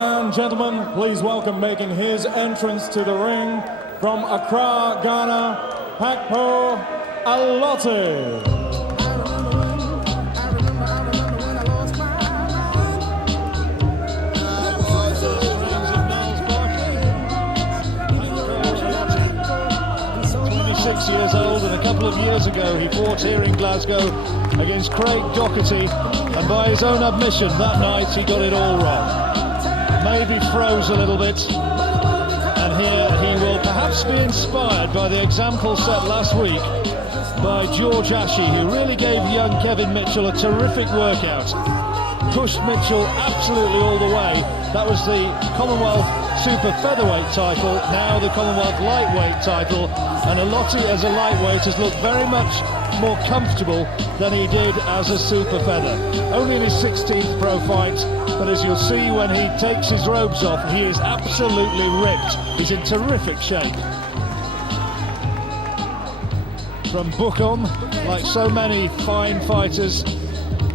And gentlemen, please welcome making his entrance to the ring from Accra, Ghana, Pakpo Allotey. 26 years old, and a couple of years ago he fought here in Glasgow against Craig Doherty, and by his own admission that night he got it all wrong. Maybe froze a little bit, and here he will perhaps be inspired by the example set last week by George Ashe, who really gave young Kevin Mitchell a terrific workout, pushed Mitchell absolutely all the way. That was the Commonwealth Super Featherweight title, now the Commonwealth Lightweight title, and Allotey as a lightweight has looked very much more comfortable than he did as a super feather. Only in his 16th pro fight, but as you'll see when he takes his robes off, he is absolutely ripped. He's in terrific shape. From Bukom, like so many fine fighters,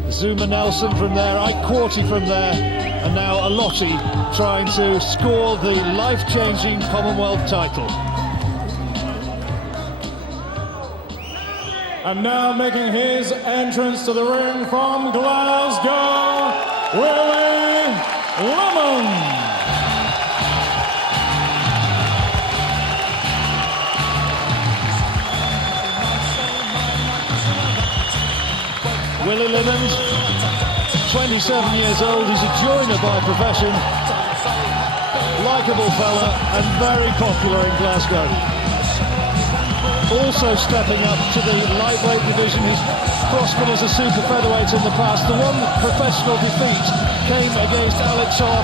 Zuma Nelson from there, Ike Quarty from there, and now Allotey trying to score the life-changing Commonwealth title. And now making his entrance to the ring from Glasgow, Willie Limond. Willie Limond, 27 years old, he's a joiner by profession, likeable fella and very popular in Glasgow. Also stepping up to the lightweight division, he's prospered as a super featherweight in the past. The one professional defeat came against Allotey.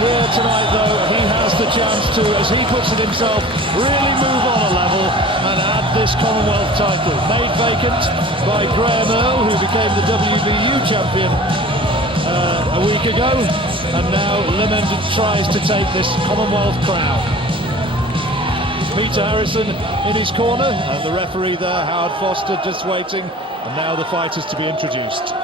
Here tonight though, he has the chance to, as he puts it himself, really move on a level and add this Commonwealth title. Made vacant by Graham Earl, who became the WBU champion a week ago, and now Limond tries to take this Commonwealth crown. Peter Harrison in his corner, and the referee there, Howard Foster, just waiting, and now the fight is to be introduced.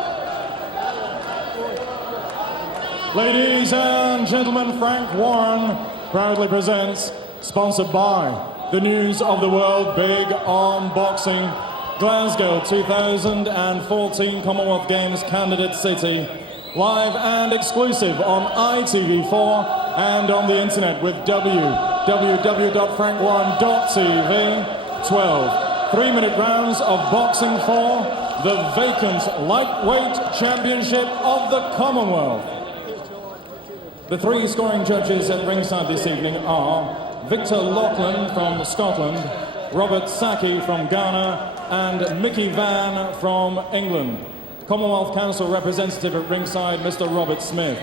Ladies and gentlemen, Frank Warren proudly presents, sponsored by the News of the World Big on Boxing, Glasgow 2014 Commonwealth Games candidate city, live and exclusive on ITV4 and on the internet with www.frankwarren.tv. 12 3-minute rounds of boxing for the vacant lightweight championship of the Commonwealth. The three scoring judges at ringside this evening are Victor Lachlan from Scotland, Robert Saki from Ghana, and Mickey Van from England. Commonwealth Council representative at ringside, Mr. Robert Smith.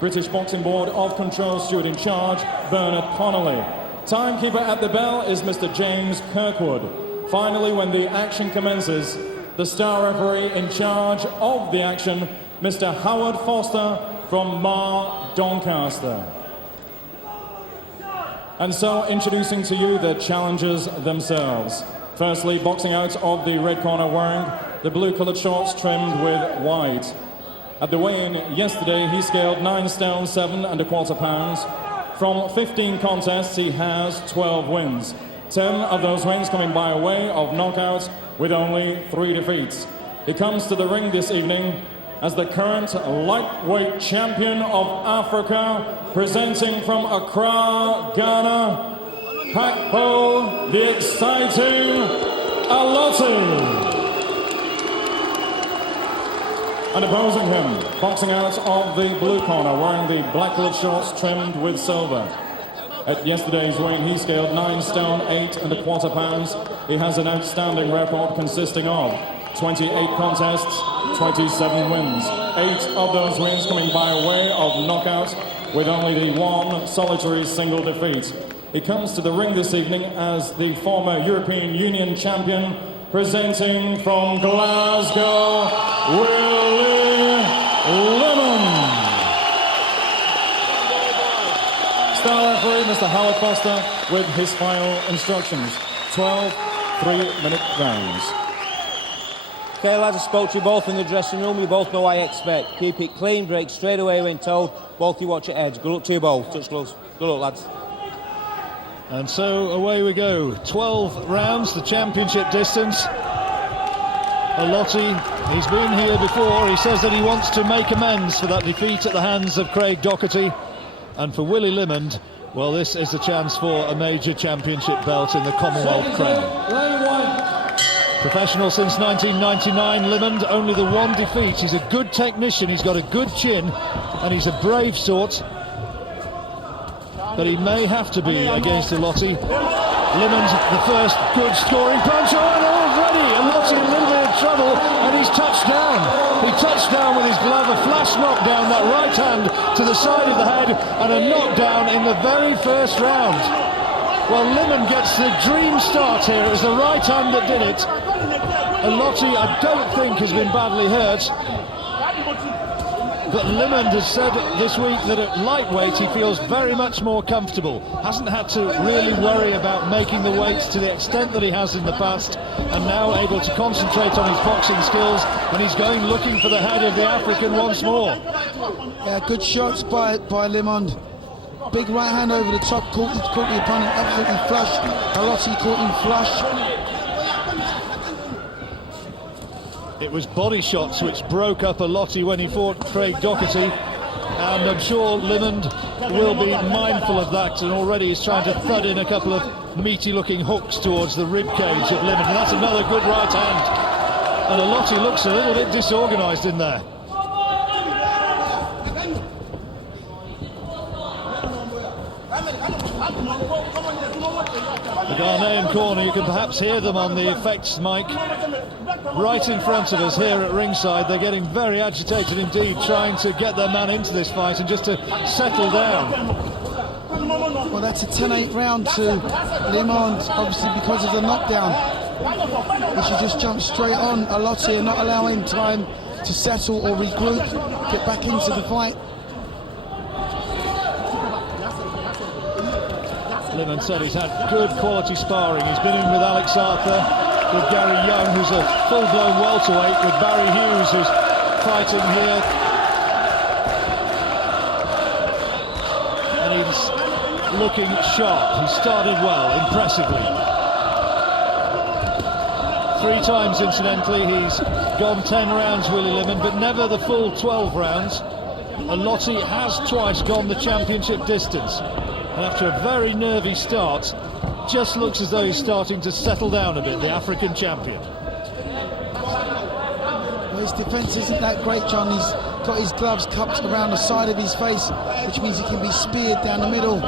British Boxing Board of Control steward in charge, Bernard Connolly. Timekeeper at the bell is Mr. James Kirkwood. Finally, when the action commences, the star referee in charge of the action, Mr. Howard Foster from Mar, Doncaster. And so, introducing to you the challengers themselves. Firstly, boxing out of the red corner, wearing the blue-coloured shorts trimmed with white. At the weigh-in yesterday, he scaled 9 stone 7 1/4 pounds. From 15 contests, he has 12 wins. 10 of those wins coming by way of knockout, with only 3 defeats. He comes to the ring this evening as the current lightweight champion of Africa, presenting from Accra, Ghana, Pakpo, the exciting Allotey. And opposing him, boxing out of the blue corner, wearing the black-coloured shorts trimmed with silver. At yesterday's weigh-in, he scaled 9 stone 8 1/4 pounds. He has an outstanding record consisting of 28 contests, 27 wins. 8 of those wins coming by way of knockout, with only the one solitary single defeat. He comes to the ring this evening as the former European Union champion, presenting from Glasgow, Willie Limond. Star referee, Mr. Howard Foster, with his final instructions. 12 3-minute rounds. Okay, lads, I spoke to you both in the dressing room. You both know what I expect. Keep it clean, break straight away when told. Both you watch your heads. Good luck to you both. Touch gloves. Good luck, lads. And so away we go. 12 rounds, the championship distance. Allotey, he's been here before. He says that he wants to make amends for that defeat at the hands of Craig Doherty. And for Willie Limond, well, this is a chance for a major championship belt in the Commonwealth crown. Professional since 1999, Limond, only the one defeat. He's a good technician, he's got a good chin, and he's a brave sort. But he may have to be against Allotey. Limond, the first good scoring punch, and already Allotey a little bit of trouble, and he's touched down. He touched down with his glove, a flash knockdown, that right hand to the side of the head, and a knockdown in the very first round. Well, Limond gets the dream start here. It was the right hand that did it. Allotey, I don't think, has been badly hurt. But Limond has said this week that at lightweight he feels very much more comfortable. Hasn't had to really worry about making the weights to the extent that he has in the past, and now able to concentrate on his boxing skills, and he's going looking for the head of the African once more. Yeah, good shots by Limond. Big right hand over the top, caught the opponent absolutely flush. Allotey caught him flush. It was body shots which broke up Allotey when he fought Craig Doherty, and I'm sure Limond will be mindful of that, and already he's trying to thud in a couple of meaty-looking hooks towards the rib cage of Limond, and that's another good right hand. And Allotey looks a little bit disorganised in there. The Ghanaian corner, you can perhaps hear them on the effects mic right in front of us here at ringside. They're getting very agitated indeed, trying to get their man into this fight and just to settle down. Well, that's a 10-8 round to Limond, obviously because of the knockdown. He should just jump straight on Allotey and not allow him time to settle or regroup, get back into the fight. Limond said he's had good quality sparring. He's been in with Alex Arthur, with Gary Young, who's a full-blown welterweight, with Barry Hughes, who's fighting here. And he's looking sharp. He started well, impressively. 3 times, incidentally, he's gone 10 rounds, Willie Limond, but never the full 12 rounds. Allotey has twice gone the championship distance. And after a very nervy start, just looks as though he's starting to settle down a bit, the African champion. Well, his defence isn't that great, John. He's got his gloves cupped around the side of his face, which means he can be speared down the middle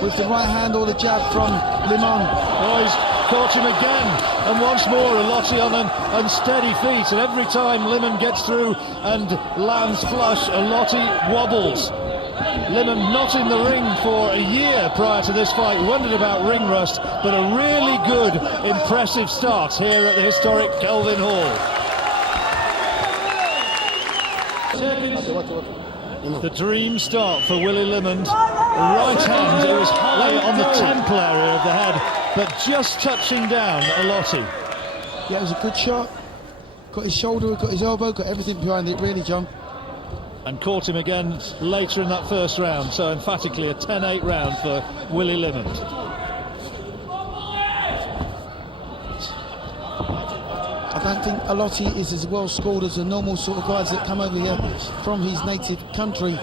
with the right hand or the jab from Limond. Oh, he's caught him again, and once more Allotey on an unsteady feet, and every time Limond gets through and lands flush, Allotey wobbles. Limond not in the ring for a year prior to this fight, wondered about ring rust, but a really good, impressive start here at the historic Kelvin Hall. The dream start for Willie Limond. Right hand, it was high on the temple area of the head, but just touching down Allotey. Yeah, it was a good shot. Got his shoulder, got his elbow, got everything behind it, really, John. And caught him again later in that first round, so emphatically a 10-8 round for Willie Limond. I don't think Allotey is as well scored as the normal sort of guys that come over here from his native country.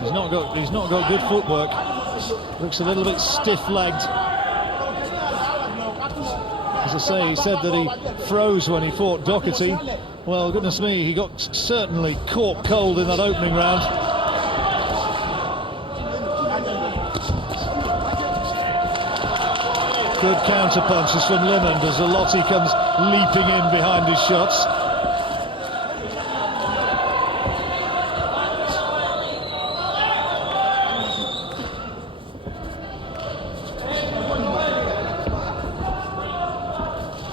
He's not got good footwork. Looks a little bit stiff-legged. As I say, he said that he froze when he fought Doherty. Well, goodness me, he got certainly caught cold in that opening round. Good counter punches from Limond as Allotey comes leaping in behind his shots.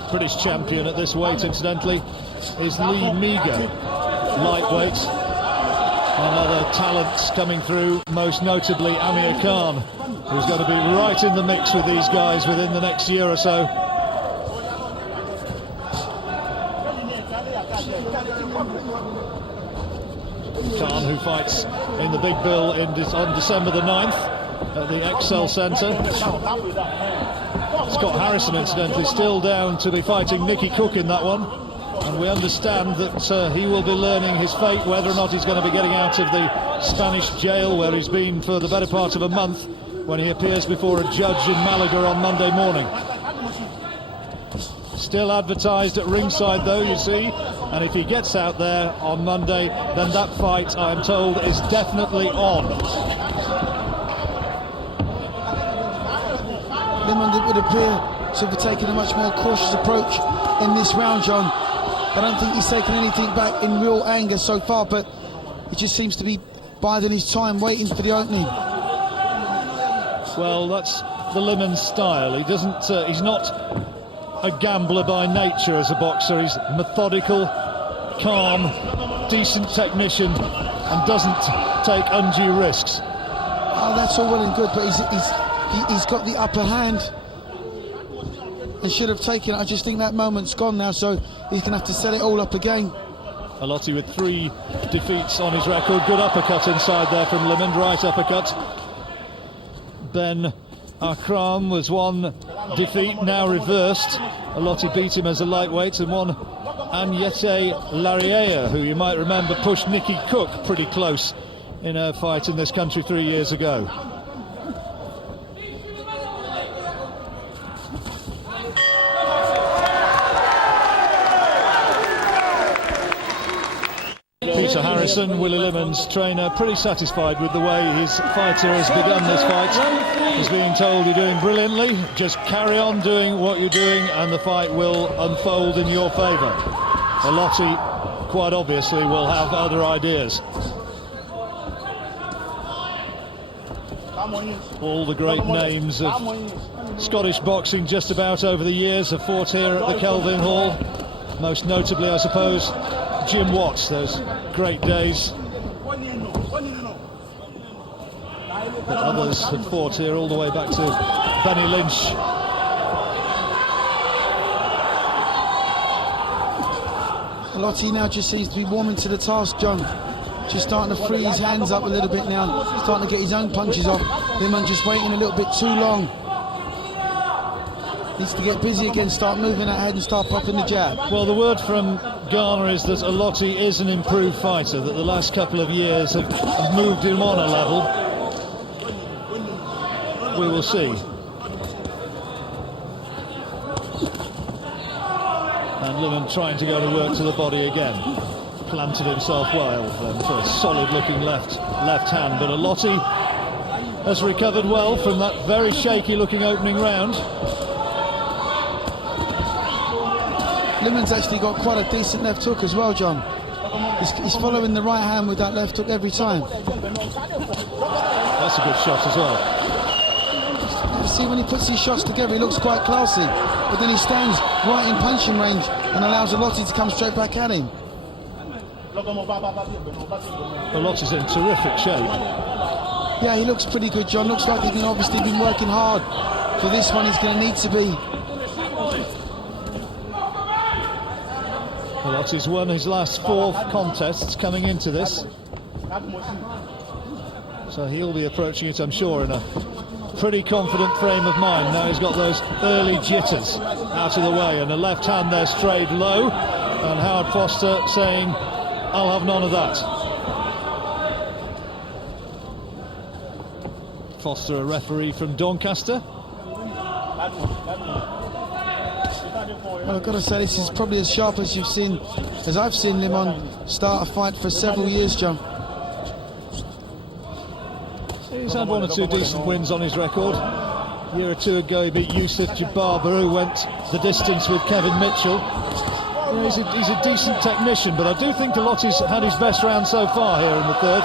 British champion at this weight, incidentally, is Lee Meager, lightweight. And other talents coming through, most notably Amir Khan, who's going to be right in the mix with these guys within the next year or so. fights in the big bill on December the 9th at the Excel Centre. Scott Harrison, incidentally, still down to be fighting Nicky Cook in that one. And we understand that he will be learning his fate, whether or not he's going to be getting out of the Spanish jail where he's been for the better part of a month, when he appears before a judge in Malaga on Monday morning. Still advertised at ringside, though, you see, and if he gets out there on Monday, then that fight, I am told, is definitely on. Limond would appear to have taken a much more cautious approach in this round, John. I don't think he's taken anything back in real anger so far, but he just seems to be biding his time, waiting for the opening. Well, that's the Limond style. He doesn't. He's not a gambler by nature as a boxer. He's methodical, calm, decent technician, and doesn't take undue risks. Oh, that's all well and good, but he's got the upper hand and should have taken it. I just think that moment's gone now, so he's going to have to set it all up again. Allotey with 3 defeats on his record. Good uppercut inside there from Limond, right uppercut. Ben Akram was 1 defeat, now reversed. Allotey beat him as a lightweight, and one Anyete Lariea, who you might remember pushed Nicky Cook pretty close in a fight in this country 3 years ago. Peter Harrison, Willie Limond's trainer, pretty satisfied with the way his fighter has begun this fight. He's being told, you're doing brilliantly, just carry on doing what you're doing and the fight will unfold in your favour. Allotey, quite obviously, will have other ideas. All the great names of Scottish boxing just about over the years have fought here at the Kelvin Hall. Most notably, I suppose, Jim Watts, those great days. But others have fought here all the way back to Benny Lynch. Allotey now just seems to be warming to the task, John. Just starting to free his hands up a little bit now, starting to get his own punches off. Limond just waiting a little bit too long. Needs to get busy again, start moving that head and start popping the jab. Well, the word from Ghana is that Allotey is an improved fighter, that the last couple of years have moved him on a level. We will see. And Limond trying to go to work to the body again. Planted himself well for a solid-looking left hand, but Allotey has recovered well from that very shaky-looking opening round. Limond's actually got quite a decent left hook as well, John. He's following the right hand with that left hook every time. That's a good shot as well. You see, when he puts these shots together, he looks quite classy, but then he stands right in punching range and allows Allotey to come straight back at him. Allotey's in terrific shape. Yeah, he looks pretty good, John. Looks like he's obviously been working hard for this one. He's going to need to be. Allotey's won his last 4 contests coming into this, so he'll be approaching it, I'm sure, in a pretty confident frame of mind. Now he's got those early jitters out of the way, and a left hand there strayed low, and Howard Foster saying, I'll have none of that. Foster, a referee from Doncaster. Well, I've got to say, this is probably as sharp as I've seen Limond start a fight for several years, John. He's had 1 or 2 decent wins on his record. A year or 2 ago he beat Yusuf Jababa, who went the distance with Kevin Mitchell. You know, he's a decent technician, but I do think Allotey's had his best round so far here in the 3rd.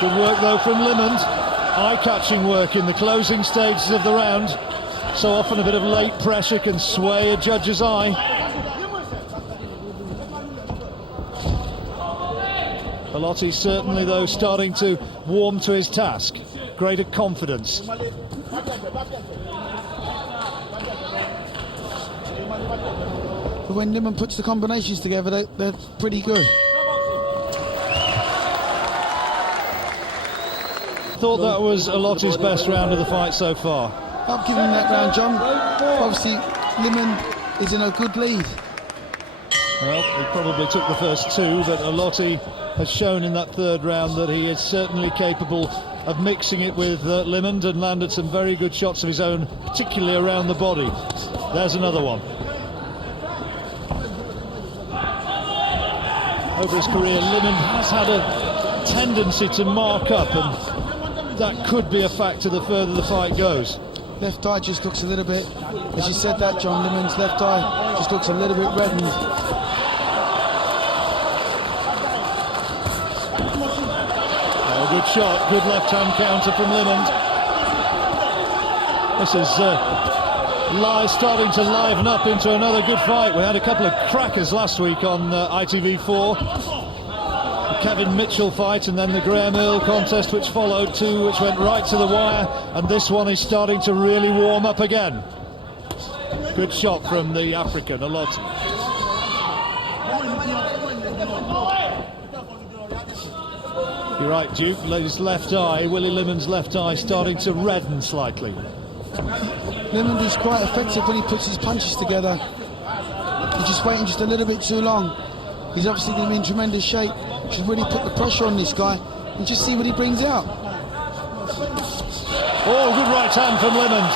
Good work though from Limond. Eye-catching work in the closing stages of the round. So often a bit of late pressure can sway a judge's eye. Allotey certainly, though, starting to warm to his task. Greater confidence. But when Limond puts the combinations together, they're pretty good. thought that was Allotey's best round of the fight so far. I'll give him that round, John. Obviously, Limond is in a good lead. Well, he probably took the first two, but Allotey has shown in that third round that he is certainly capable of mixing it with Limond, and landed some very good shots of his own, particularly around the body. There's another one. Over his career, Limond has had a tendency to mark up, and that could be a factor the further the fight goes. Left eye just looks a little bit, as you said that, John, Limond's left eye just looks a little bit reddened. Oh, good shot, good left-hand counter from Limond. This is starting to liven up into another good fight. We had a couple of crackers last week on ITV4. The Kevin Mitchell fight, and then the Graham Earl contest which followed too, which went right to the wire, and this one is starting to really warm up again. Good shot from the African, Allotey. You're right, Duke, his left eye, Willie Limond's left eye, starting to redden slightly. Limond is quite effective when he puts his punches together. He's just waiting just a little bit too long. He's obviously going to be in tremendous shape. Should really put the pressure on this guy and just see what he brings out. Oh, good right hand from Limond.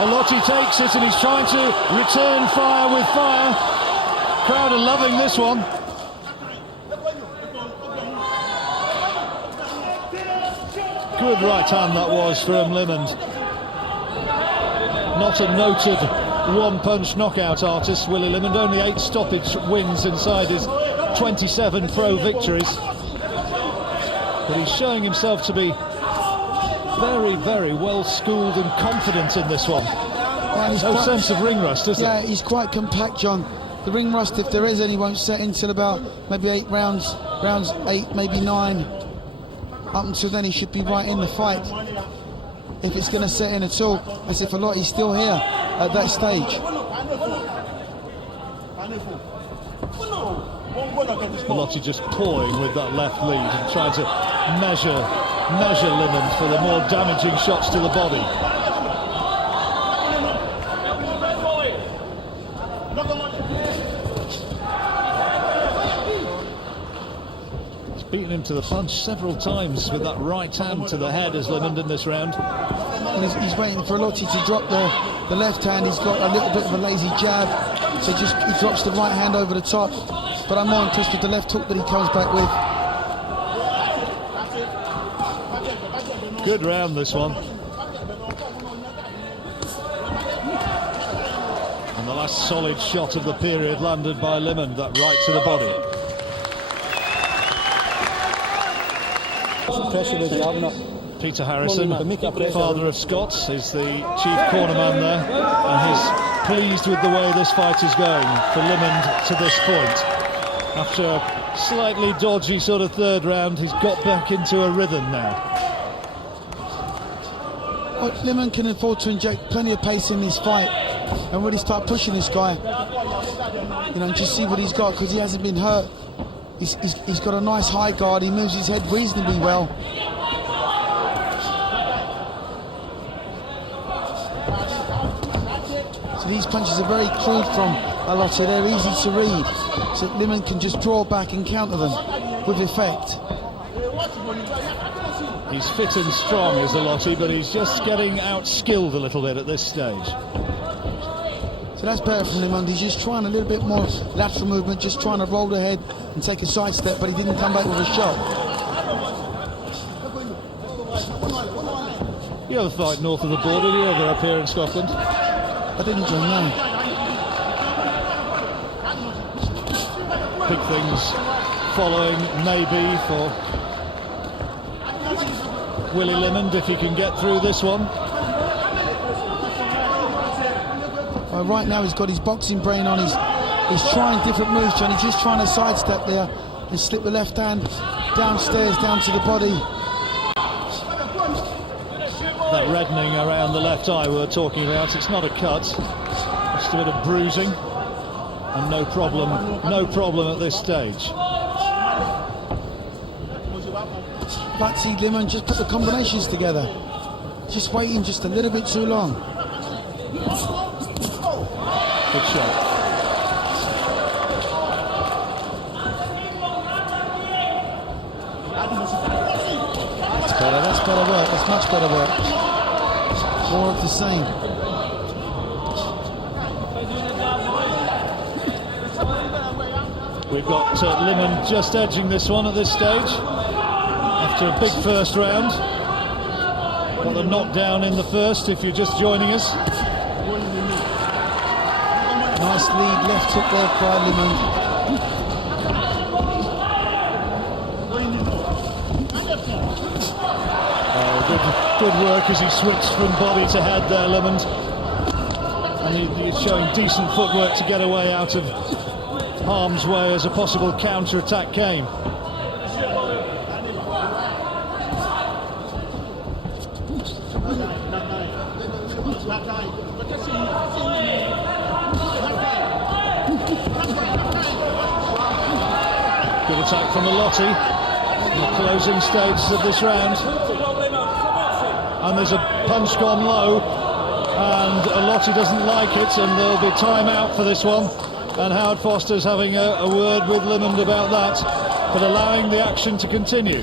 Allotey takes it, and he's trying to return fire with fire. Crowd are loving this one. Good right hand that was from Limond. Not a noted one-punch knockout artist, Willie Limond. Only 8 stoppage wins inside his 27 pro victories. But he's showing himself to be very, very well schooled and confident in this one. No sense of ring rust, is there? Yeah, he's quite compact, John. The ring rust, if there is any, won't set in till about maybe 8 rounds, rounds 8, maybe 9. Up until then, he should be right in the fight. If it's going to set in at all, as if Allotey's still here at that stage. Allotey just pawing with that left lead and trying to measure Limond for the more damaging shots to the body. He's beaten him to the punch several times with that right hand to the head as Limond in this round. And he's waiting for Allotey to drop the left hand. He's got a little bit of a lazy jab, so he drops the right hand over the top. But I'm more impressed with the left hook that he comes back with. Good round, this one. And the last solid shot of the period landed by Limond, that right to the body. Peter Harrison, father of Scots, is the chief cornerman there, and is pleased with the way this fight is going for Limond to this point. After a slightly dodgy sort of third round, he's got back into a rhythm now. Well, Limond can afford to inject plenty of pace in this fight and really start pushing this guy. You know, and just see what he's got, because he hasn't been hurt. He's got a nice high guard, he moves his head reasonably well. So these punches are very crude from Allotey, they're easy to read. So Limond can just draw back and counter them with effect. He's fit and strong, is Allotey, but he's just getting out-skilled a little bit at this stage. So that's better from Limond. He's just trying a little bit more lateral movement, just trying to roll the head and take a side step, but he didn't come back with a shot. You ever fight north of the border? Do you ever up here in Scotland? I didn't, John, no. Big things following, maybe, for Willie Limond, if he can get through this one. Right now he's got his boxing brain on. He's trying different moves, John. He's just trying to sidestep there and slip the left hand downstairs, down to the body. That reddening around the left eye we were talking about, it's not a cut, just a bit of bruising, and no problem at this stage. Patsy Limond just put the combinations together. Just waiting just a little bit too long. Good shot. That's better work. That's much better work. More of the same. We've got Limond just edging this one at this stage after a big first round. Got a knockdown in the first if you're just joining us. Nice lead left hook there by Limond. Good work as he switched from body to head there, Limond. And he's showing decent footwork to get away out of harm's way as a possible counter-attack came. Good attack from Allotey in the closing stages of this round. And there's a punch gone low, and Allotey doesn't like it, and there'll be time out for this one. And Howard Foster's having a word with Limond about that, but allowing the action to continue.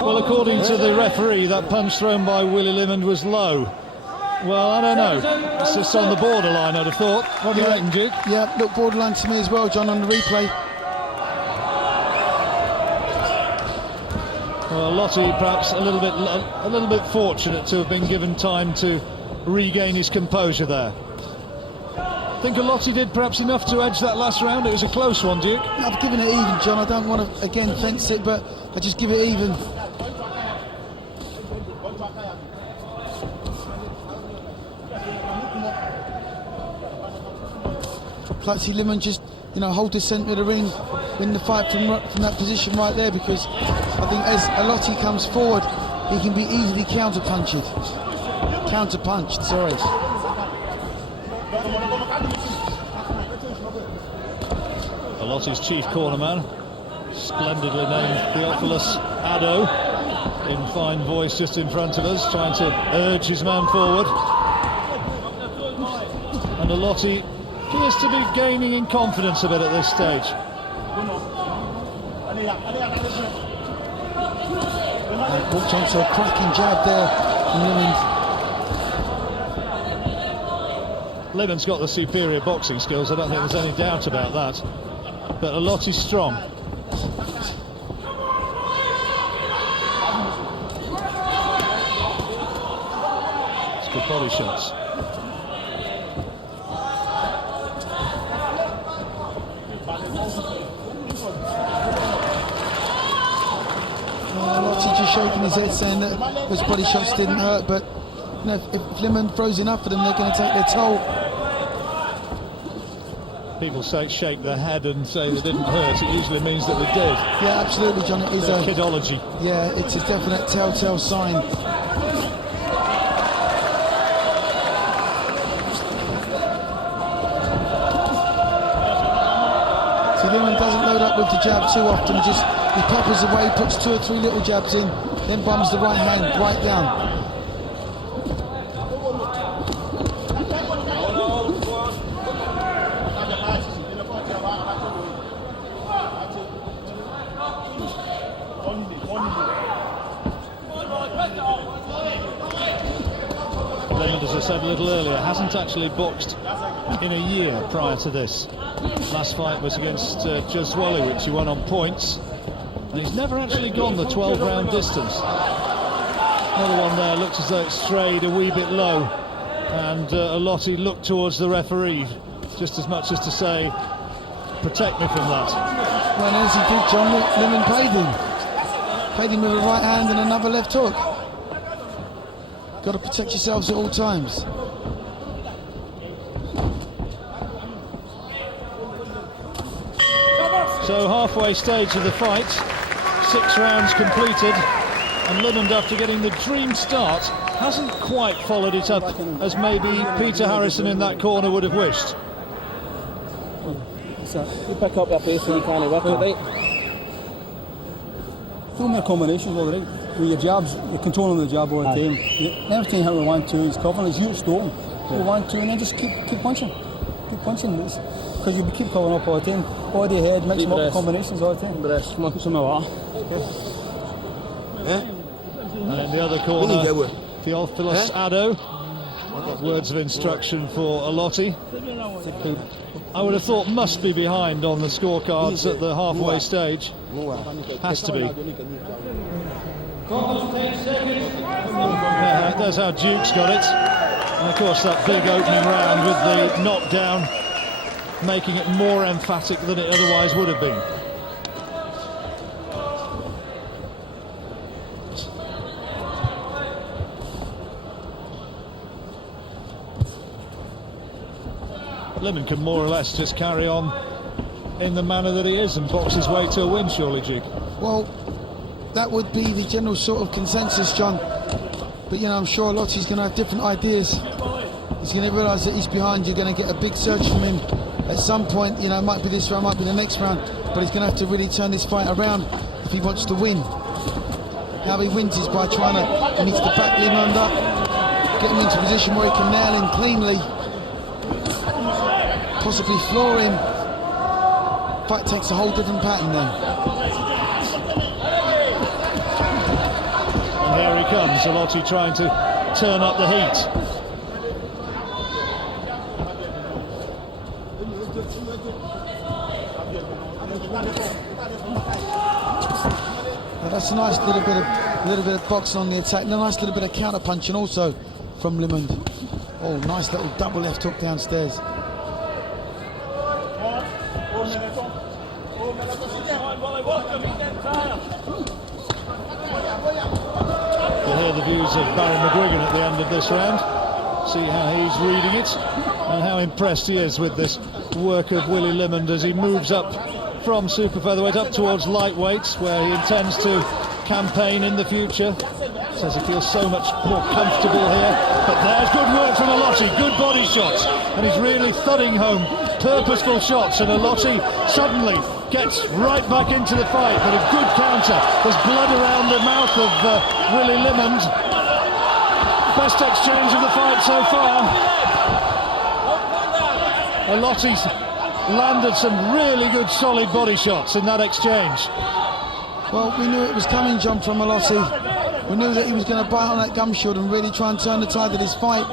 Well, according to the referee, that punch thrown by Willie Limond was low. Well, I don't know. It's just on the borderline, I'd have thought. What do you reckon, Duke? Yeah, looked borderline to me as well, John, on the replay. Well, Allotey perhaps a little bit fortunate to have been given time to regain his composure there. I think Allotey did perhaps enough to edge that last round. It was a close one, Duke. I've given it even, John. I don't want to again fence it, but I just give it even. Patsy Limond just, hold the centre of the ring, win the fight from that position right there, because I think as Allotey comes forward, he can be easily counter-punched, sorry. Allotey's chief cornerman, splendidly named Theophilus Addo, in fine voice just in front of us, trying to urge his man forward. And Allotey appears to be gaining in confidence a bit at this stage. Walked onto a cracking jab there from Limond. Limond's got the superior boxing skills, I don't think there's any doubt about that. But Allotey's strong. It's good body shots. Allotey just shaking his head, saying that those body shots didn't hurt, but if Limond throws enough of them, they're going to take their toll. People shake their head and say they didn't hurt. It usually means that they did. Yeah, absolutely, John. It is a kidology. Yeah, it's a definite telltale sign. So Limond doesn't load up with the jab too often. He peppers away, puts 2 or 3 little jabs in, then bums the right hand right down. Limond, as I said a little earlier, hasn't actually boxed in a year prior to this. Last fight was against Jaswali, which he won on points. And he's never actually gone the 12-round distance. Another one there, looks as though it strayed a wee bit low. And Allotey looked towards the referee, just as much as to say, protect me from that. Well, as he did, John, Limond paid him. Paid him with a right hand and another left hook. Got to protect yourselves at all times. So halfway stage of the fight, 6 rounds completed, and Limond, after getting the dream start, hasn't quite followed it up as maybe Peter Harrison in that corner would have wished. You pick up your pace and you can't work it, right? Throw me a combination, all right. With your jabs, you're controlling the jab all the time. Every time you hit with 1-2, he's covering, he's you stolen. You 1-2 and then just keep punching. Keep punching. Because you keep covering up all the time. Body, head, mix them up, combinations all the time. Come on, put some of And in the other corner, Theophilus Addo. Got words of instruction for Allotey, who I would have thought must be behind on the scorecards at the halfway stage. Has to be. Yeah, there's how Duke's got it. And of course that big opening round with the knockdown making it more emphatic than it otherwise would have been. Limond can more or less just carry on in the manner that he is and box his way to a win, surely, Duke. Well, that would be the general sort of consensus, John. But, you know, I'm sure Allotey's going to have different ideas. He's going to realise that he's behind. You're going to get a big surge from him at some point. You know, it might be this round, might be the next round. But he's going to have to really turn this fight around if he wants to win. How he wins is by trying to... He needs to back Limond up, get him into a position where he can nail him cleanly. Possibly floor him. Fight takes a whole different pattern then. And here he comes, Allotey trying to turn up the heat. Well, that's a nice little bit of boxing on the attack. A nice little bit of counter punching also from Limond. Oh, nice little double left hook downstairs. We'll hear the views of Barry McGuigan at the end of this round. See how he's reading it and how impressed he is with this work of Willie Limond as he moves up from super featherweight up towards lightweight, where he intends to campaign in the future. Says he feels so much more comfortable here. But there's good work from Allotey, good body shots, and he's really thudding home purposeful shots, and Allotey suddenly gets right back into the fight, but a good counter. There's blood around the mouth of Willie Limond. Best exchange of the fight so far. Allotey's landed some really good solid body shots in that exchange. Well, we knew it was coming, John, from Allotey. We knew that he was going to bite on that gum shield and really try and turn the tide of this fight,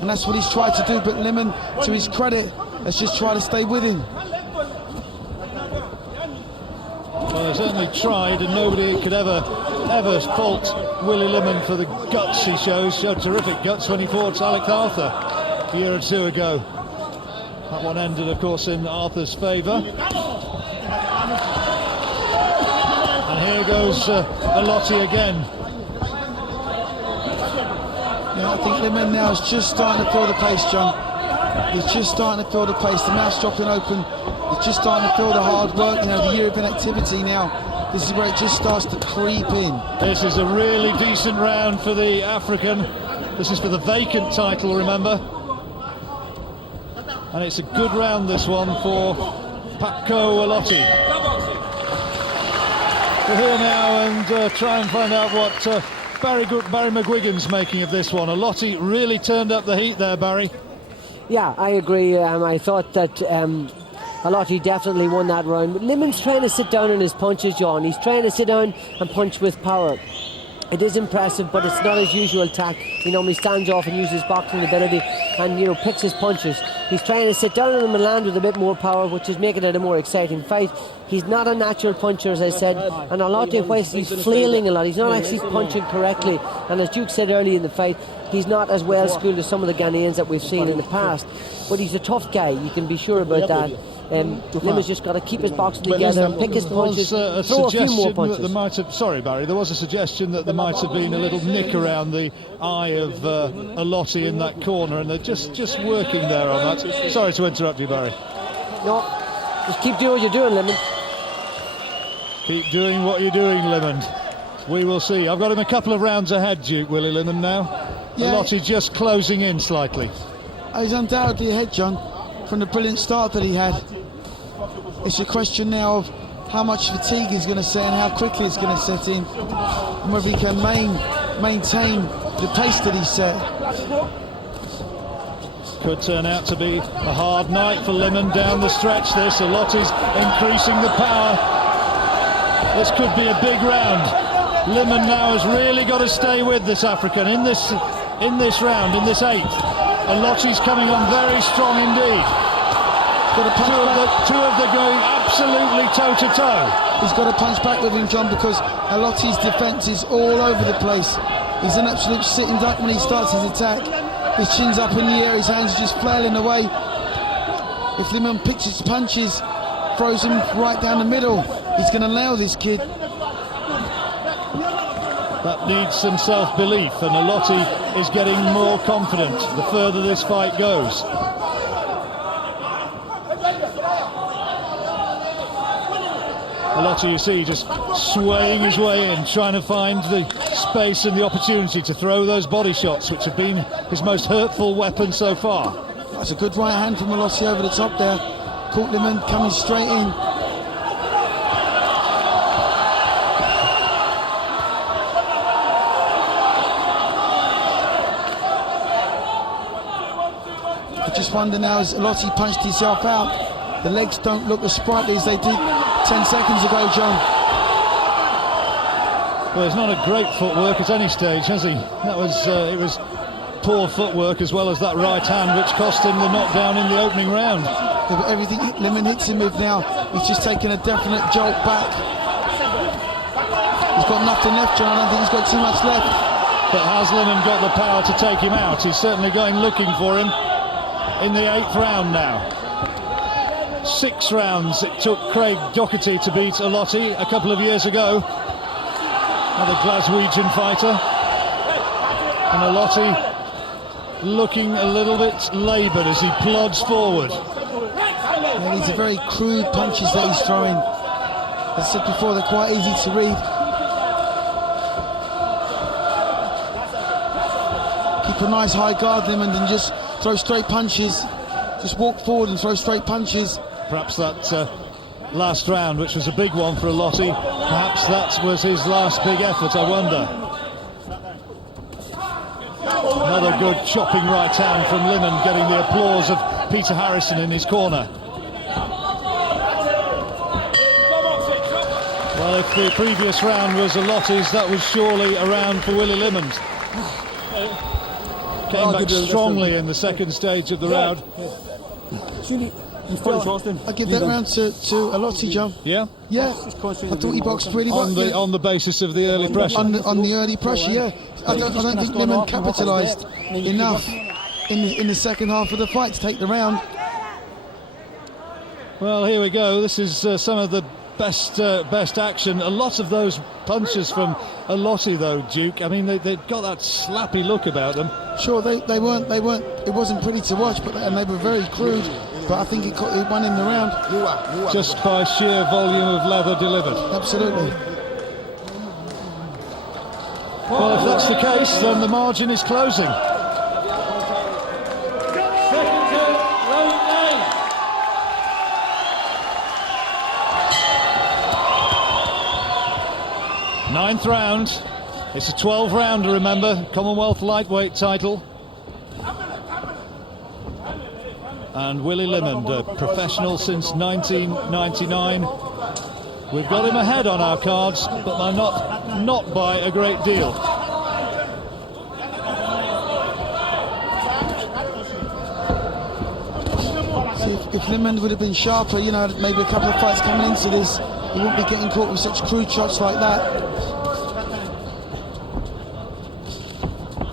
and that's what he's tried to do. But Limond, to his credit, has just tried to stay with him. Well, he certainly tried, and nobody could ever fault Willie Limond for the guts he shows. Showed terrific guts when he fought Alec Arthur a year or two ago. That one ended, of course, in Arthur's favour. And here goes Allotey again. Yeah, I think Limond now is just starting to feel the pace, John. He's just starting to feel the pace. The mouth's dropping open. He's just starting to feel the hard work. You know, the year of inactivity now. This is where it just starts to creep in. This is a really decent round for the African. This is for the vacant title, remember. And it's a good round, this one, for Paco Allotey. We're here now and try and find out what Barry McGuigan's making of this one. Allotey really turned up the heat there, Barry. Yeah, I agree. I thought that Allotey definitely won that round. But Limond's trying to sit down on his punches, John. He's trying to sit down and punch with power. It is impressive, but it's not his usual tack. He normally stands off and uses boxing ability and, you know, picks his punches. He's trying to sit down on them and land with a bit more power, which is making it a more exciting fight. He's not a natural puncher, as I said, and Allotey, whilst he's flailing a lot, he's not actually punching correctly. And as Duke said early in the fight, he's not as well schooled as some of the Ghanaians that we've seen in the past. But he's a tough guy, you can be sure about that. Limond's just got to keep his boxing together and pick his punches, throw a few more punches. There might have, sorry Barry, there was a suggestion that there might have been a little nick around the eye of Allotey in that corner, and they're just working there on that. Sorry to interrupt you, Barry. No, just keep doing what you're doing, Limond. Keep doing what you're doing, Limond. We will see. I've got him a couple of rounds ahead, Duke, Willie Limond now. Yeah. Allotey just closing in slightly. He's undoubtedly ahead, John, from the brilliant start that he had. It's a question now of how much fatigue is going to set and how quickly it's going to set in, and whether he can maintain the pace that he set. Could turn out to be a hard night for Limond down the stretch. This Allotey's increasing the power. This could be a big round. Limond now has really got to stay with this African in this round, in this eighth. Allotey's coming on very strong indeed. Two of them going absolutely toe-to-toe. He's got to punch back with him, John, because Allotey's defence is all over the place. He's an absolute sitting duck when he starts his attack. His chin's up in the air, his hands are just flailing away. If Limond picks his punches, throws him right down the middle, he's going to nail this kid. That needs some self-belief, and Allotey is getting more confident the further this fight goes. Allotey, you see, just swaying his way in, trying to find the space and the opportunity to throw those body shots, which have been his most hurtful weapon so far. That's a good right hand from Allotey over the top there. Caught Limond coming straight in. I just wonder now, as Allotey punched himself out, the legs don't look as sprightly as they did 10 seconds ago, John. Well, he's not a great footwork at any stage, has he? That was it was poor footwork, as well as that right hand, which cost him the knockdown in the opening round. Yeah, but everything Limond hits him with now, he's just taking a definite jolt back. He's got nothing left, John. I don't think he's got too much left. But has Limond got the power to take him out? He's certainly going looking for him in the 8th round now. 6 rounds it took Craig Doherty to beat Allotey a couple of years ago. Another Glaswegian fighter. And Allotey looking a little bit laboured as he plods forward. And these are very crude punches that he's throwing. As I said before, they're quite easy to read. Keep a nice high guard, Limond, and just throw straight punches. Just walk forward and throw straight punches. Perhaps that last round, which was a big one for Allotey, perhaps that was his last big effort, I wonder. Another good chopping right hand from Limond, getting the applause of Peter Harrison in his corner. Well, if the previous round was Allotey's, that was surely a round for Willie Limond. Came back strongly in the second stage of the round. I give that round to Allotey, John. Yeah? Yeah. I thought he boxed really well. On the basis of the early pressure? On the early pressure, yeah. I don't think Limond capitalised enough in the second half of the fight to take the round. Well, here we go. This is some of the best action. A lot of those punches from Allotey, though, Duke. I mean, they've got that slappy look about them. Sure, they weren't. It wasn't pretty to watch, and they were very crude. But I think it won him the round. Just by sheer volume of leather delivered. Absolutely. Well, if that's the case, then the margin is closing. Ninth round. It's a 12-rounder, remember, Commonwealth lightweight title. And Willie Limond, a professional since 1999. We've got him ahead on our cards, but not by a great deal. So if Limond would have been sharper, you know, maybe a couple of fights coming into this, he wouldn't be getting caught with such crude shots like that.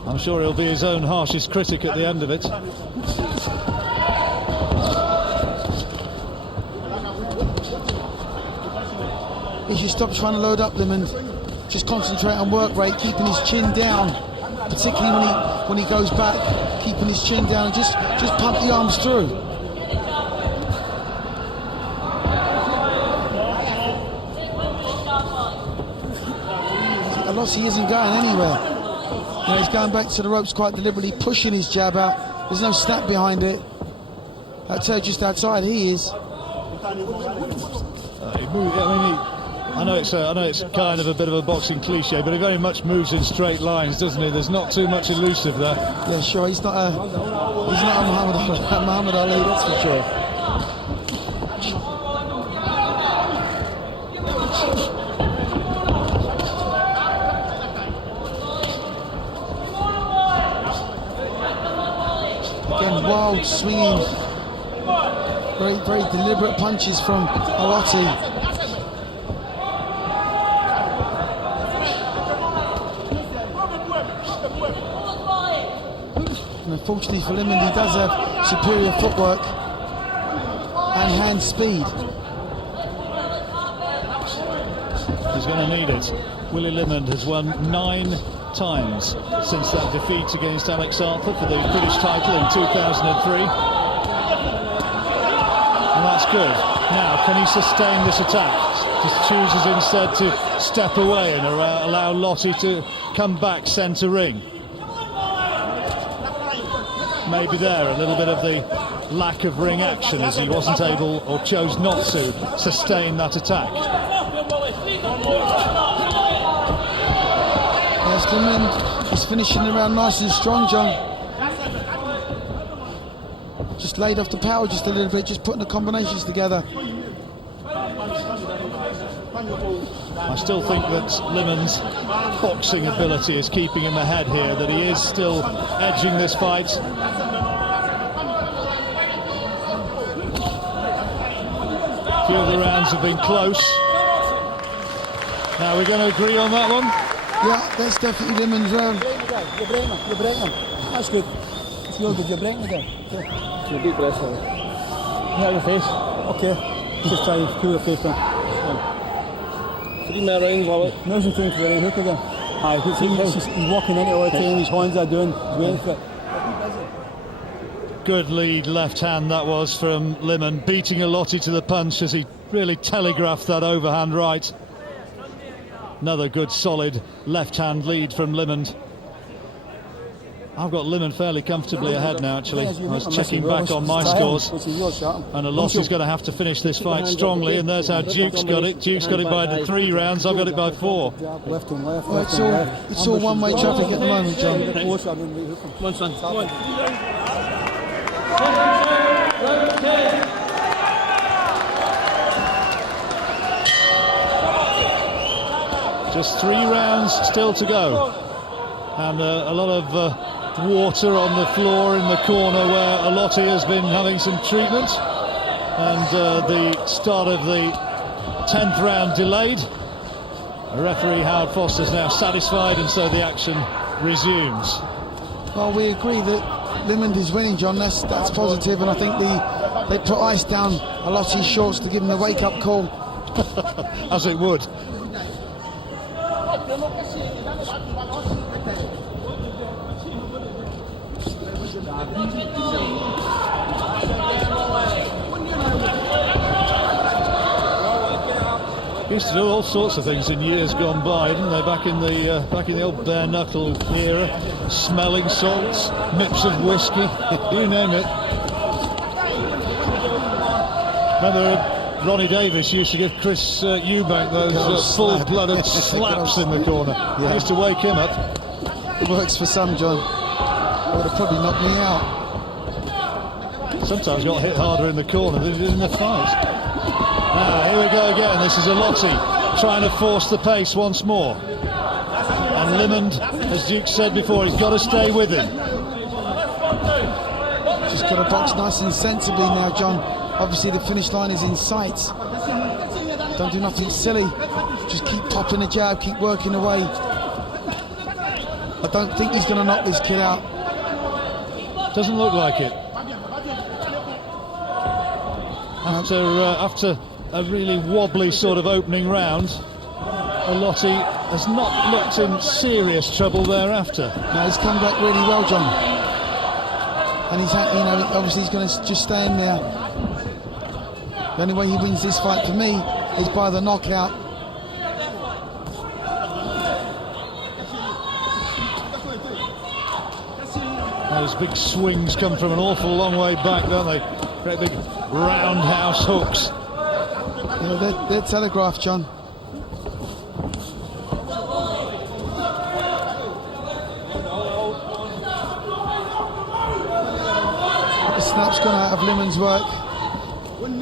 I'm sure he'll be his own harshest critic at the end of it. He should stop trying to load up Limond. Just concentrate on work rate, keeping his chin down, particularly when he goes back, keeping his chin down and just pump the arms through. Allotey isn't going anywhere. You know, he's going back to the ropes quite deliberately, pushing his jab out. There's no snap behind it. I'll tell you just outside he is. I know it's kind of a bit of a boxing cliche, but he very much moves in straight lines, doesn't he? There's not too much elusive there. Yeah, sure. He's not a Muhammad Ali, that's for sure. Again, wild swinging, very deliberate punches from Allotey. Unfortunately for Limond, he does have superior footwork and hand speed. He's going to need it. Willie Limond has won 9 times since that defeat against Alex Arthur for the British title in 2003. And that's good. Now, can he sustain this attack? Just chooses instead to step away and allow Allotey to come back centre ring. Maybe there a little bit of the lack of ring action as he wasn't able, or chose not to, sustain that attack. Yes, Limond is finishing the round nice and strong, John. Just laid off the power just a little bit, just putting the combinations together. I still think that Limond's boxing ability is keeping him ahead here, that he is still edging this fight. A few of the rounds have been close. Now we're going to agree on that one? Yeah, that's definitely Limond's round. You break him. That's good. It's real good. You break him again. Okay. Deep breath on it. Yeah, your face. Okay. Just try to cool the face down. 3 more rounds, Allotey. Now's the time for the hook again. He's walking in it all the time, his hands are doing, he's waiting for it. Good lead left hand that was from Limond, beating Allotey to the punch as he really telegraphed that overhand right. Another good solid left hand lead from Limond. I've got Limond fairly comfortably ahead now, actually. I was checking back on my scores. And Allotey's going to have to finish this fight strongly, and there's how Duke's got it. Duke's got it by 3 rounds, I've got it by 4. Left and left, Well, it's all one-way traffic at the moment, John. Come on, son. Come on. Just 3 rounds still to go. And a lot of water on the floor in the corner where Allotey has been having some treatment, and the start of the 10th round delayed. The referee Howard Foster is now satisfied, and so the action resumes. Well, we agree that Limond is winning, John. That's positive, and I think they put ice down Allotey's shorts to give him the wake-up call. As it would. Used to do all sorts of things in years gone by, didn't they? Back in the old bare knuckle era, smelling salts, nips of whiskey, you name it. Remember, Ronnie Davis used to give Chris Eubank those full-blooded slaps in the corner. Yeah. Used to wake him up. It works for some, John. It would have probably knocked me out. Sometimes got hit harder in the corner than he did in the fight. Here we go again. This is Allotey trying to force the pace once more. And Limond, as Duke said before, he's got to stay with him. Just got to box nice and sensibly now, John. Obviously the finish line is in sight. Don't do nothing silly. Just keep popping the jab, keep working away. I don't think he's going to knock this kid out. Doesn't look like it. After a really wobbly sort of opening round, Allotey has not looked in serious trouble thereafter. No, he's come back really well, John. And he's, obviously he's going to just stay in there. The only way he wins this fight for me is by the knockout. Those big swings come from an awful long way back, don't they? Great big roundhouse hooks. Yeah, they're telegraphed, John. The snap's gone out of Limond's work,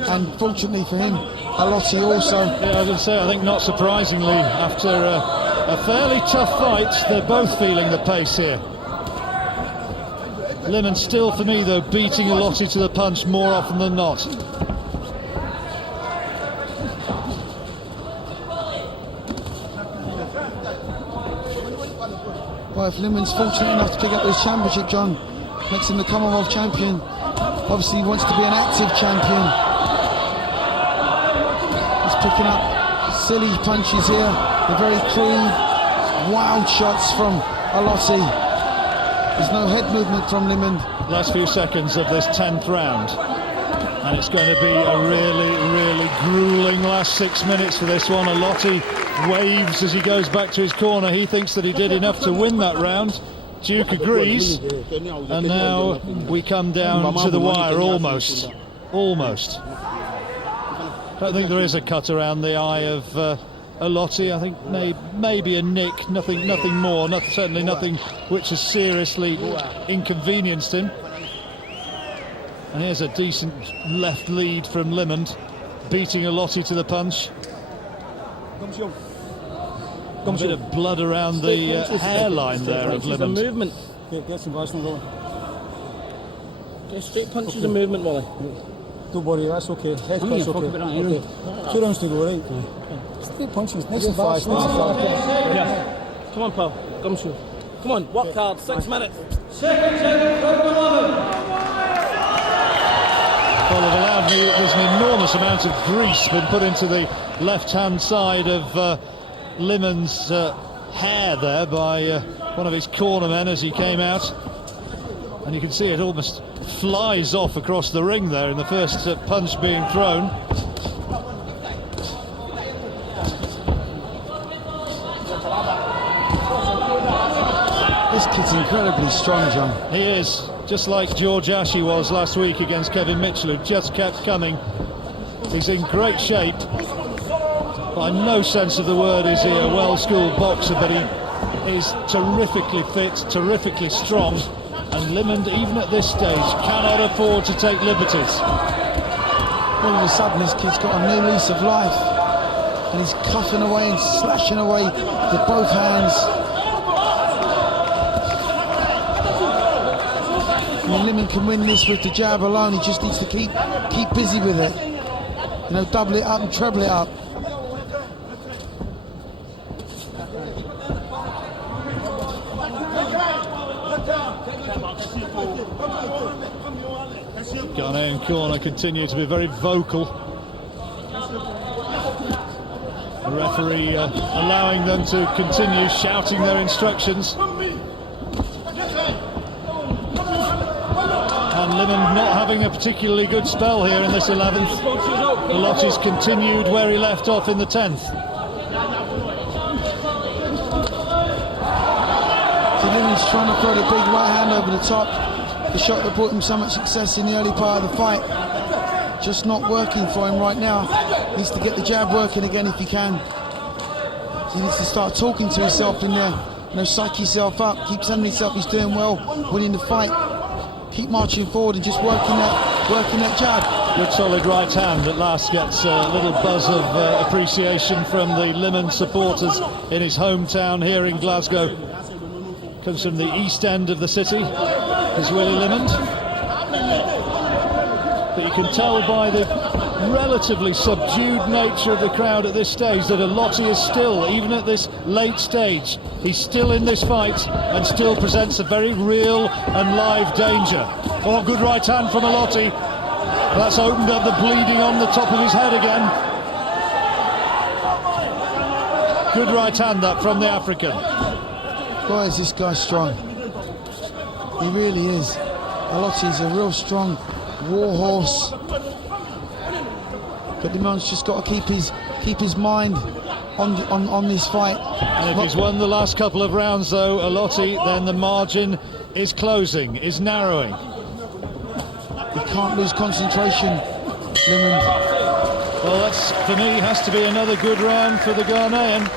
and fortunately for him, Allotey also. Yeah, I was going to say, I think not surprisingly, after a fairly tough fight, they're both feeling the pace here. Limond still, for me, though, beating Allotey to the punch more often than not. Well, if Limond's fortunate enough to pick up this championship, John, makes him the Commonwealth champion. Obviously, he wants to be an active champion. He's picking up silly punches here. They're very crude, wild shots from Allotey. There's no head movement from Limond. Last few seconds of this 10th round, and it's going to be a really grueling last 6 minutes for this one. Allotey waves as he goes back to his corner. He thinks that he did enough to win that round. Duke agrees, and now we come down to the wire, almost. I don't think there is a cut around the eye of Allotey. I think maybe a nick, nothing more, certainly nothing which has seriously inconvenienced him. And here's a decent left lead from Limond, beating Allotey to the punch. A bit of blood around the hairline there of Limond. Movement. Get some Vaseline going. Just straight punches and movement, Willie. Don't worry, that's okay. Head punch, okay. 2 rounds to go, right? Straight punches, nice and fast, nice and fast. Yeah. Come on, pal. Gumshoe. Come on, work hard. 6 minutes. Well, they've allowed me, there's an enormous amount of grease been put into the left-hand side of Limond's hair there by one of his cornermen as he came out. And you can see it almost flies off across the ring there in the first punch being thrown. This kid's incredibly strong, John. He is, just like George Ashe was last week against Kevin Mitchell, who just kept coming. He's in great shape. By no sense of the word is he a well-schooled boxer, but he is terrifically fit, terrifically strong, and Limond, even at this stage, cannot afford to take liberties. All of a sudden, this kid's got a new lease of life, and he's cuffing away and slashing away with both hands. I mean, Limond can win this with the jab alone. He just needs to keep busy with it. You know, double it up and treble it up. Ghanaian corner continue to be very vocal. The referee allowing them to continue shouting their instructions. And Limond not having a particularly good spell here in this 11th. Allotey's continued where he left off in the 10th. So Limond's trying to throw the big right hand over the top. The shot that brought him so much success in the early part of the fight, just not working for him right now. He needs to get the jab working again if he can. He needs to start talking to himself in there. You know, psych himself up, keep telling himself he's doing well, winning the fight. Keep marching forward and just working that jab. Good solid right hand at last gets a little buzz of appreciation from the Limond supporters in his hometown here in Glasgow. Comes from the east end of the city, is Willie Limond. But you can tell by the relatively subdued nature of the crowd at this stage that Allotey is still, even at this late stage, he's still in this fight and still presents a very real and live danger. Oh, good right hand from Allotey. That's opened up the bleeding on the top of his head again. Good right hand that from the African. Boy, is this guy strong. He really is. Allotey's a real strong war horse. But Limond's just got to keep his mind on this fight. And if he's won the last couple of rounds, though, Allotey, then the margin is closing, is narrowing. He can't lose concentration, Limond. Well, that's, for me, has to be another good round for the Ghanaian.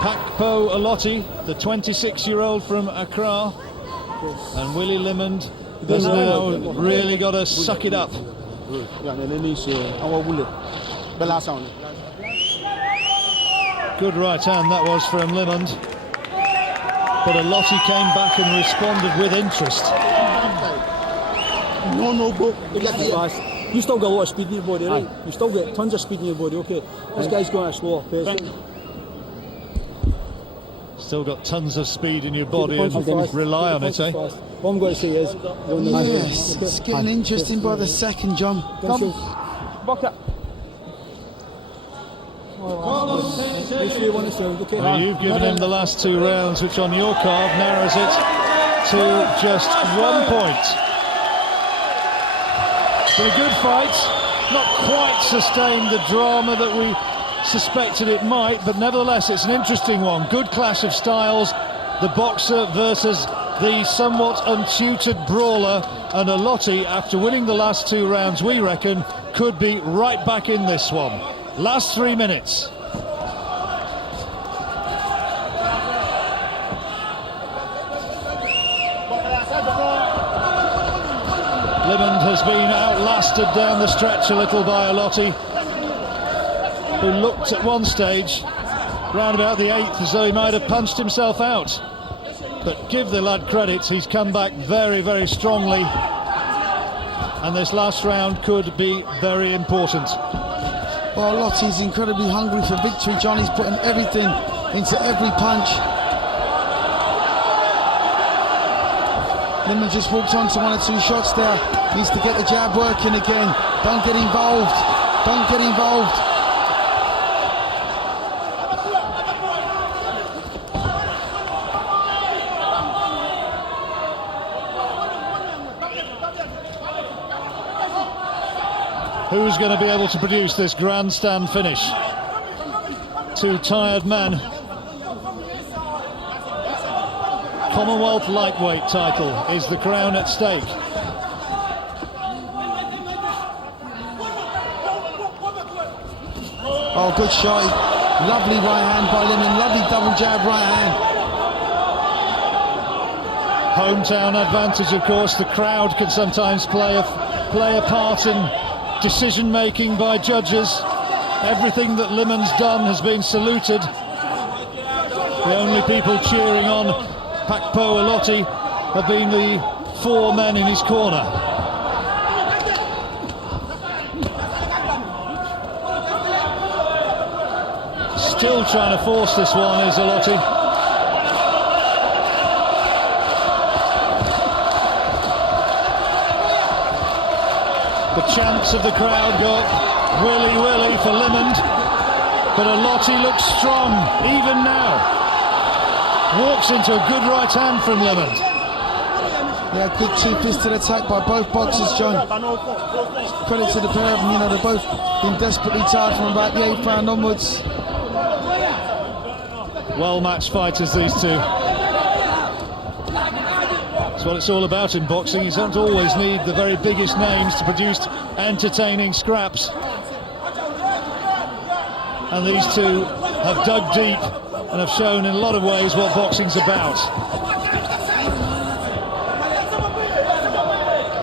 Pakpo Allotey, the 26-year-old from Accra, and Willie Limond has now really got to suck it up. Good right hand that was from Limond, but Allotey came back and responded with interest. No, bro. You still got a lot of speed in your body, right? You still got tons of speed in your body, okay? This guy's going at a slower pace. Still got tons of speed in your body and rely on it, eh? What I'm going to say is... Yes, it's getting interesting by the second, John. Well, you've given him the last 2 rounds, which on your card narrows it to just 1 point. Been a good fight, not quite sustained the drama that we suspected it might, but nevertheless it's an interesting one. Good clash of styles, the boxer versus the somewhat untutored brawler, and Allotey, after winning the last 2 rounds, we reckon could be right back in this one. Last 3 minutes. Limond has been outlasted down the stretch a little by Allotey, who looked at one stage, round about the 8th, as though he might have punched himself out. But give the lad credit, he's come back very, very strongly, and this last round could be very important. Well, Allotey's incredibly hungry for victory, John. He's putting everything into every punch. Limond just walked on to 1 or 2 shots there. Needs to get the jab working again. Don't get involved. Don't get involved. Who's going to be able to produce this grandstand finish? 2 tired men. Commonwealth lightweight title is the crown at stake. Oh, good shot. Lovely right hand by Limond. Lovely double jab right hand. Hometown advantage, of course. The crowd can sometimes play a part in decision-making by judges. Everything that Limond's done has been saluted. The only people cheering on Pakpo Allotey have been the 4 men in his corner. Still trying to force this one is Allotey. The chants of the crowd go up, Willie, Willie for Limond, but Allotey looks strong even now. Walks into a good right hand from Limond. Yeah, good 2-fisted attack by both boxers, John. Credit to the pair of them, you know, they've both been desperately tired from about the 8th round onwards. Well-matched fighters, these two. That's what it's all about in boxing. You don't always need the very biggest names to produce entertaining scraps. And these two have dug deep and have shown in a lot of ways what boxing's about.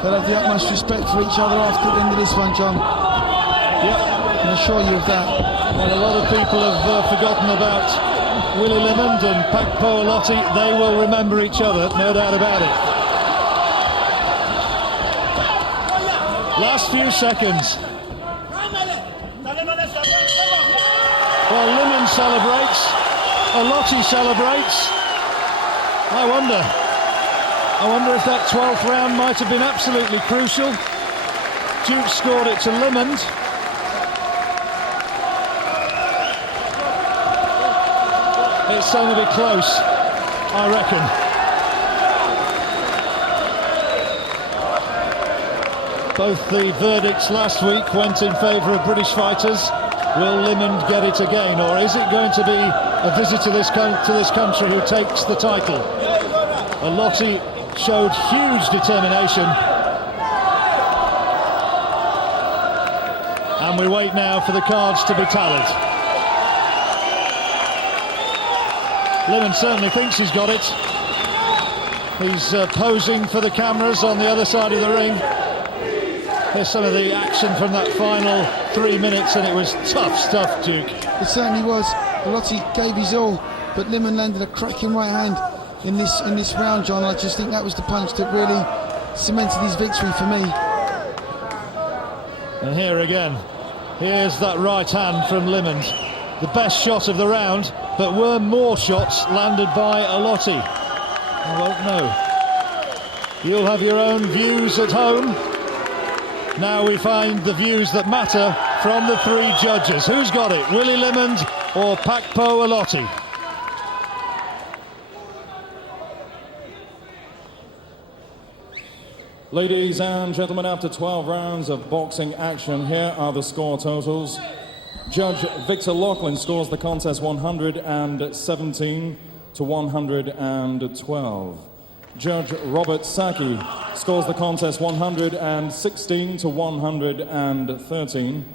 They'll have the utmost respect for each other after the end of this one, John. Yep. I can assure you of that. Well, a lot of people have forgotten about Willie Limond and Pakpo Allotey. They will remember each other, no doubt about it. Last few seconds. Well, Limond celebrates. Allotey celebrates. I wonder if that 12th round might have been absolutely crucial. Duke scored it to Limond. It's going to be close, I reckon. Both the verdicts last week went in favour of British fighters. Will Limond get it again, or is it going to be a visit to this country who takes the title? Allotey showed huge determination. And we wait now for the cards to be tallied. Limond certainly thinks he's got it. He's posing for the cameras on the other side of the ring. Here's some of the action from that final 3 minutes, and it was tough stuff, Duke. It certainly was. Allotey gave his all, but Limond landed a cracking right hand in this round, John. I just think that was the punch that really cemented his victory for me. And here again, here's that right hand from Limond. The best shot of the round, but were more shots landed by Allotey? I won't know. You'll have your own views at home. Now we find the views that matter from the three judges. Who's got it, Willie Limond or Pakpo Allotey? Ladies and gentlemen, after 12 rounds of boxing action, here are the score totals. Judge Victor Loughlin scores the contest 117 to 112. Judge Robert Saki scores the contest 116 to 113.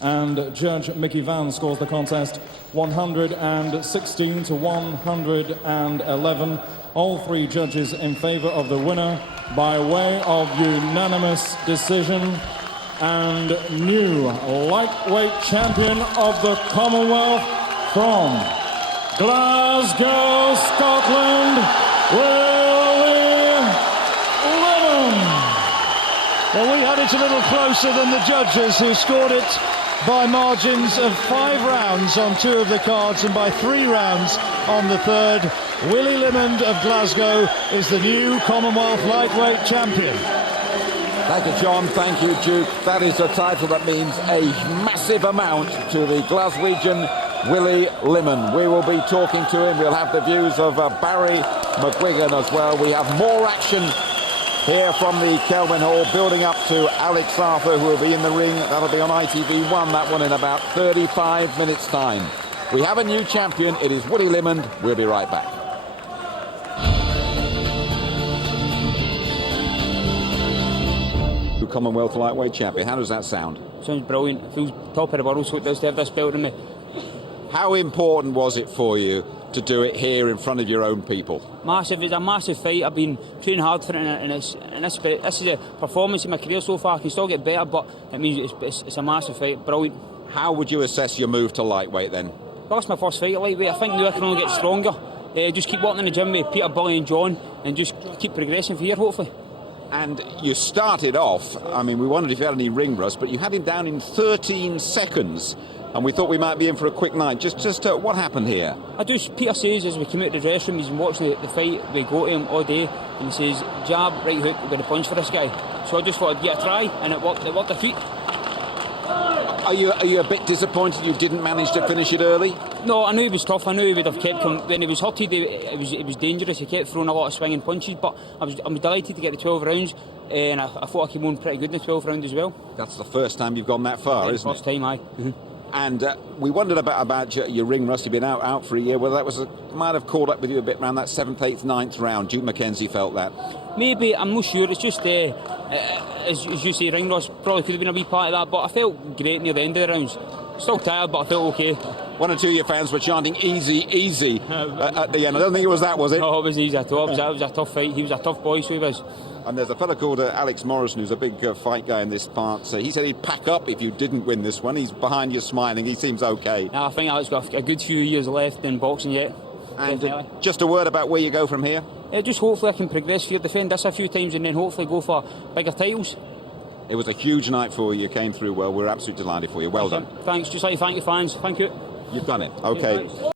And Judge Mickey Van scores the contest 116 to 111. All three judges in favour of the winner by way of unanimous decision. And new lightweight champion of the Commonwealth from Glasgow, Scotland, Willie Limond. Well, we had it a little closer than the judges, who scored it by margins of 5 rounds on 2 of the cards and by 3 rounds on the 3rd. Willie Limond of Glasgow is the new Commonwealth lightweight champion. Thank you, John. Thank you, Duke. That is a title that means a massive amount to the Glaswegian Willie Limond. We will be talking to him. We'll have the views of Barry McGuigan as well. We have more action here from the Kelvin Hall, building up to Alex Arthur, who will be in the ring. That'll be on ITV1, that one in about 35 minutes' time. We have a new champion. It is Willie Limond. We'll be right back. Commonwealth lightweight champion. How does that sound? Sounds brilliant. Feels top of the world, so it does to have this belt in me. How important was it for you to do it here in front of your own people? Massive. It's a massive fight. I've been training hard for it, and this is a performance in my career so far. I can still get better, but it means it's a massive fight. Brilliant. How would you assess your move to lightweight then? Well, that's my first fight at lightweight. I think now I can only get stronger. Just keep working in the gym with Peter, Billy and John, and just keep progressing from here, hopefully. And you started off, I mean, we wondered if you had any ring rust, but you had him down in 13 seconds, and we thought we might be in for a quick night. Just what happened here? Peter says as we came out of the dressing room, he's been watching the fight, we go to him all day, and he says, jab, right hook, we're going to punch for this guy. So I just thought I'd get a try, and it worked a treat. Are you a bit disappointed you didn't manage to finish it early? No, I knew he was tough. I knew he would have kept him. When he was hurted, it was dangerous. He kept throwing a lot of swinging punches, but I'm delighted to get the 12 rounds, and I thought I came on pretty good in the 12 round as well. That's the first time you've gone that far, isn't it? First time, aye. And we wondered about your ring rust. You've been out for a year. Whether that might have caught up with you a bit around that 7th, 8th, 9th round. Duke McKenzie felt that. Maybe, I'm not sure. It's just, as you say, ring rust probably could have been a wee part of that, but I felt great near the end of the rounds. Still tired, but I felt okay. One or two of your fans were chanting easy, easy at the end. I don't think it was that, was it? No, it wasn't easy at all. It was a tough fight. He was a tough boy, so he was. And there's a fellow called Alex Morrison, who's a big fight guy in this part. So he said he'd pack up if you didn't win this one. He's behind you smiling. He seems okay. I think Alex got a good few years left in boxing yet. And just a word about where you go from here? Just hopefully I can progress here, defend this a few times, and then hopefully go for bigger titles. It was a huge night for you. You came through well. We're absolutely delighted for you. Well done. Thanks. Just like to thank the fans. Thank you. You've done it. Okay.